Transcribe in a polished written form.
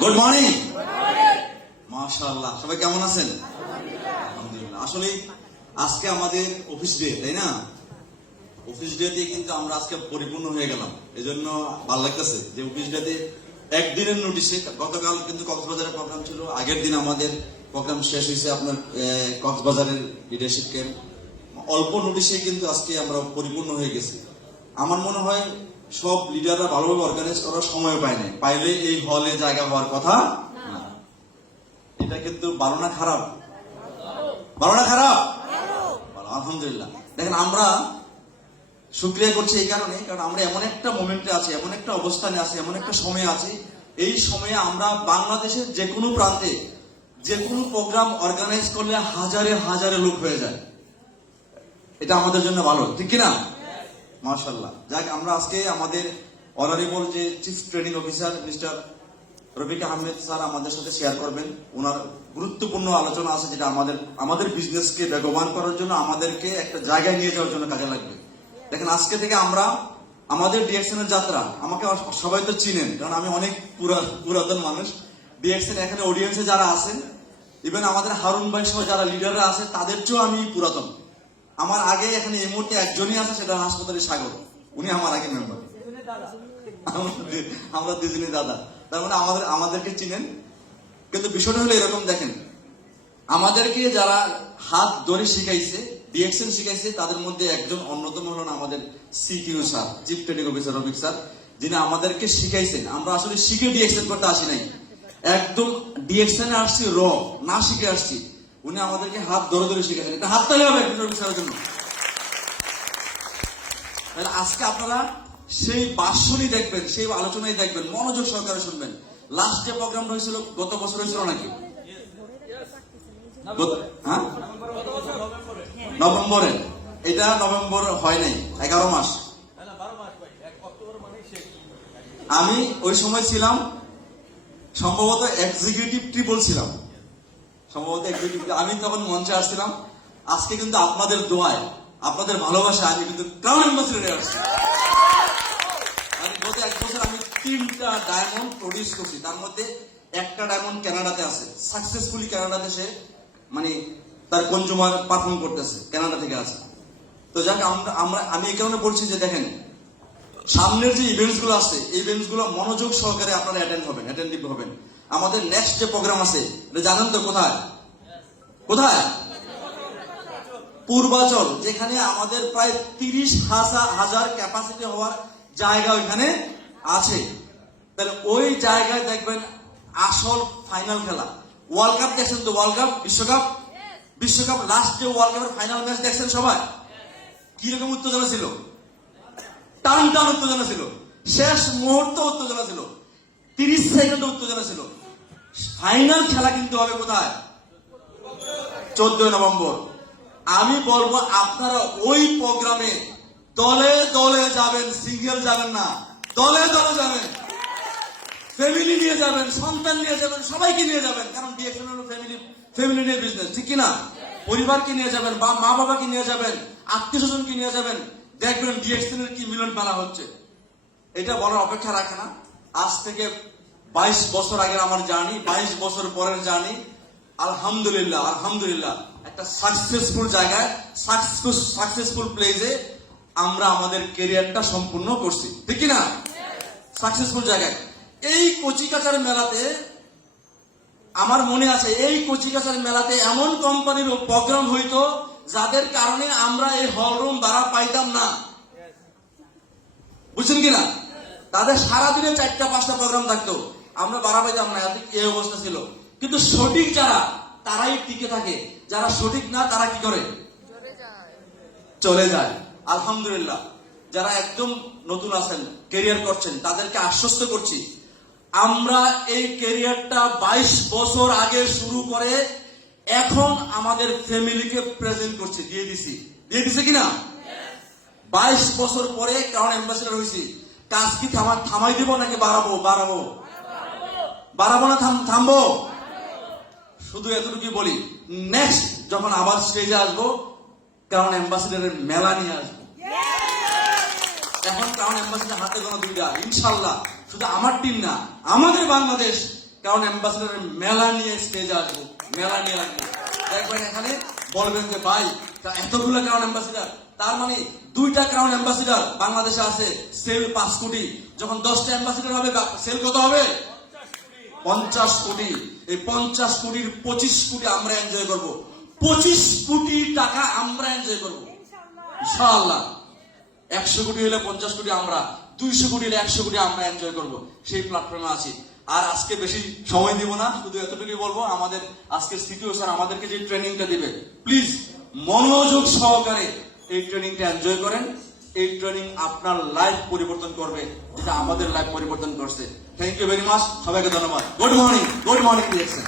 Good morning. মাশাআল্লাহ, সবাই কেমন আছেন? আলহামদুলিল্লাহ। আসলে আজকে আমাদের অফিস ডে, তাই না? অফিস ডে তে কিন্তু আমরা আজকে পরিপূর্ণ হয়ে গেলাম। এজন্য ভালো লাগতেছে যে অফিস ডে তে একদিনের নোটিশে, গতকাল কিন্তু কক্সবাজারের প্রোগ্রাম ছিল, আগের দিন আমাদের প্রোগ্রাম শেষ হয়েছে আপনার কক্সবাজারের লিডারশিপ ক্যাম্প। অল্প নোটিশে কিন্তু আজকে আমরা পরিপূর্ণ হয়ে গেছি। আমার মনে হয় সব লিডাররা ভালোভাবে অর্গানাইজ করার সময় পায় না, পাইলে এই হলে জায়গা হওয়ার কথা না। এটা কিন্তু ভালো না খারাপ? ভালো না খারাপ? ভালো, আলহামদুলিল্লাহ। দেখেন, আমরা শুকরিয়া করছি এই কারণে, কারণ আমরা এমন একটা মোমেন্টে আছি, এমন একটা অবস্থানে আছি, এমন একটা সময়ে আছি, এই সময়ে আমরা বাংলাদেশের যে কোনো প্রান্তে যে কোনো প্রোগ্রাম অর্গানাইজ করলে হাজারে হাজারে লোক হয়ে যায়। এটা আমাদের জন্য ভালো, ঠিক কিনা? মাশাআল্লাহ। যাক, আমরা আজকে আমাদের অনারেবল যে chief training officer mister Rafiq Ahmed sir আমাদের সাথে শেয়ার করবেন। ওনার গুরুত্বপূর্ণ আলোচনা আছে, যেটা আমাদের বিজনেসকে বেগবান করার জন্য, আমাদেরকে একটা জায়গায় নিয়ে যাওয়ার জন্য কাজে লাগবে। দেখেন, আজকে থেকে আমরা আমাদের ডিএক্সএন এর যাত্রা, আমাকে সবাই তো চিনেন কারণ আমি অনেক পুরাতন মানুষ। ডিএক্সএন এখানে অডিয়েন্সে যারা আছেন, ইভেন আমাদের হারুন ভাই সহ যারা লিডাররা আছে, তাদের চেয়েও আমি পুরাতন। আমার আগে এখানে এই মুহূর্তে একজনই আছে, সেটা হাসপাতালের সাগর, উনি আমার আগে মেম্বার। আমরা দুজনই দাদা, তার মানে আমাদেরকে চিনেন। কিন্তু বিষয়টা হলো এরকম, দেখেন, আমাদেরকে যারা হাত ধরে শিখাইছে, ডিএক্সএন শিখাইছে, তাদের মধ্যে একজন অন্যতম হলেন আমাদের CTO sir, chief training officer Rafiq sir, যিনি আমাদেরকে শিখাইছেন। আমরা আসলে শিখে ডিএক্সএন করতে আসি নাই, একদম ডিএক্সএন এ আসছি না শিখে আসছি। উনি আমাদেরকে হাত ধরে ধরে শিখাইছেন। এটা হাত তালি হবে রফিক স্যারের জন্য। তাহলে আজকে আপনারা সেই ভাষণই দেখবেন, সেই আলোচনাই দেখবেন, মনোযোগ সহকারে শুনবেন। লাস্ট যে প্রোগ্রামটা হয়েছিল গত বছর হয়েছিল নাকি? হ্যাঁ, নভেম্বরে। এটা নভেম্বর হয় নাই, 11 মাস। আমি ওই সময় ছিলাম সম্ভবত এক্সিকিউটিভ ট্রিপল ছিলাম, সম্ভবত এক্সিকিউটিভ। আমি তখন মঞ্চে আসছিলাম। আজকে কিন্তু আপনাদের দোয়ায়, আপনাদের ভালোবাসা আমি কিন্তু ক্রাউন অ্যাম্বাসেডরে আসছি। গত 1 বছর আমি 3টা ডায়মন্ড প্রডিউস করছি, তার মধ্যে একটা ডায়মন্ড কানাডাতে আছে, সাকসেসফুলি কানাডাতে সে মানে তার কনজুমার পারফর্ম করতেছে, কানাডা থেকে আছে। তো যাক, আমি এই কারণে বলছি যে দেখেন, সামনের যে ইভেন্টস গুলো আছে, এই ইভেন্টস গুলো মনোযোগ সহকারে আপনারা অ্যাটেন্ডিভ হবেন। আমাদের নেক্সট যে প্রোগ্রাম আছে, এটা জানেন তো কোথায়? কোথায়? পূর্বাচল, যেখানে আমাদের প্রায় 30,000 ক্যাপাসিটি হওয়ার জায়গা ওইখানে আছে। তাহলে ওই জায়গায় দেখবেন আসল ফাইনাল খেলা। ওয়ার্ল্ড কাপ দেখছেন তো? ওয়ার্ল্ড কাপ, বিশ্বকাপ লাস্ট যে ওয়ার্ল্ড কাপের ফাইনাল ম্যাচ দেখছেন সবাই? কিরকম উত্তেজনা ছিল? টান উত্তেজনা ছিল, শেষ মুহূর্তে উত্তেজনা ছিল, 30 সেকেন্ড উত্তেজনা ছিল। ফাইনাল খেলা কিন্তু হবে কোথায়? 14 নভেম্বর। আমি বলবো আপনারা ওই প্রোগ্রামে দলে দলে যাবেন, সিঙ্গেল যাবেন না, দলে দলে যাবেন, ফ্যামিলি নিয়ে যাবেন, সন্তান নিয়ে যাবেন, সবাইকে নিয়ে যাবেন। কারণ ডিএক্সএন হলো ফ্যামিলি নিয়ে বিজনেস, ঠিক কিনা? পরিবারকে নিয়ে যাবেন, বা মা বাবাকে নিয়ে যাবেন, আত্মীয় স্বজনকে নিয়ে যাবেন। দেখবেন ডিএক্সএন এর কি মিলন মেলা হচ্ছে। এটা বলার অপেক্ষা রাখে না। আজ থেকে 22 বছর আগের আমার জার্নি, 22 বছর পরের জার্নি, আলহামদুলিল্লাহ একটা সাকসেসফুল জায়গায়, সাকসেসফুল প্লেসে আমরা আমাদের ক্যারিয়ারটা সম্পূর্ণ করছি, ঠিক কিনা? সাকসেসফুল জায়গায়। এই কচিকাচার মেলাতে আমার মনে আছে, এই কচিকাচার মেলাতে এমন কোম্পানির প্রোগ্রাম হইতো যাদের কারণে আমরা এই হলরুম ভাড়া পাইতাম না, বুঝছেন কিনা? তাদের সারাদিনে 4টা-5টা প্রোগ্রাম থাকতো, আমরা ভাড়া পাইতাম না, এই অবস্থা ছিল। কিন্তু সঠিক যারা, তারাই টিকে থাকে, যারা সঠিক না তারা কি করে? চলে যায়। আলহামদুলিল্লাহ, যারা একদম নতুন আছেন, ক্যারিয়ার করছেন, তাদেরকে আশ্বস্ত করছি, আমরা এই ক্যারিয়ারটা 22 বছর আগে শুরু করে এখন আমাদের ফ্যামিলিকে প্রেজেন্ট করছি, দিয়ে দিছি কিনা? 22 বছর পরে ক্রাউন অ্যাম্বাসেডর হয়েছি। কাজ কি থামাই দিব নাকি বাড়াবো না থামবো? শুধু এতটুকু বলি, নেক্সট যখন আবার স্টেজে আসবো, ক্রাউন অ্যাম্বাসেডরের মেলা নিয়ে আসবো। এখন ক্রাউন অ্যাম্বাসেডর হাতে গোনা 2টা, ইনশাল্লাহ। শুধু আমার টিম না, আমাদের বাংলাদেশ কারণ অ্যাম্বাসেডারের মেলা নিয়ে স্টেজে আসবো, মেলা নিয়ে আসবো। দেখবেন এখানে বলবেন যে ভাই এতগুলো ক্রাউন অ্যাম্বাসেডার, তার মানে 2টা ক্রাউন অ্যাম্বাসেডার বাংলাদেশে আছে, সেল 5 কোটি। যখন 10টা অ্যাম্বাসেডার হবে সেল কত হবে? 50 কোটি। এই 50 কোটির 25 কোটি আমরা এনজয় করব, 25 কোটি টাকা আমরা এনজয় করব ইনশাআল্লাহ। 100 কোটি হলে 50 কোটি আমরা, 200 কোটি হলে 100 কোটি আমরা এনজয় করব, সেই প্ল্যাটফর্মে আছি। আর আজকে বেশি সময় দিব না, শুধু এতটুকুই বলবো, আমাদের আজকের সিটিও স্যার আমাদেরকে যে ট্রেনিংটা দিবে, প্লিজ মনোযোগ সহকারে এই ট্রেনিংটা এনজয় করেন। এই ট্রেনিং আপনার লাইফ পরিবর্তন করবে, যেটা আমাদের লাইফ পরিবর্তন করছে। থ্যাংক ইউ ভেরি মাচ, সবাইকে ধন্যবাদ। Good morning, good morning direction.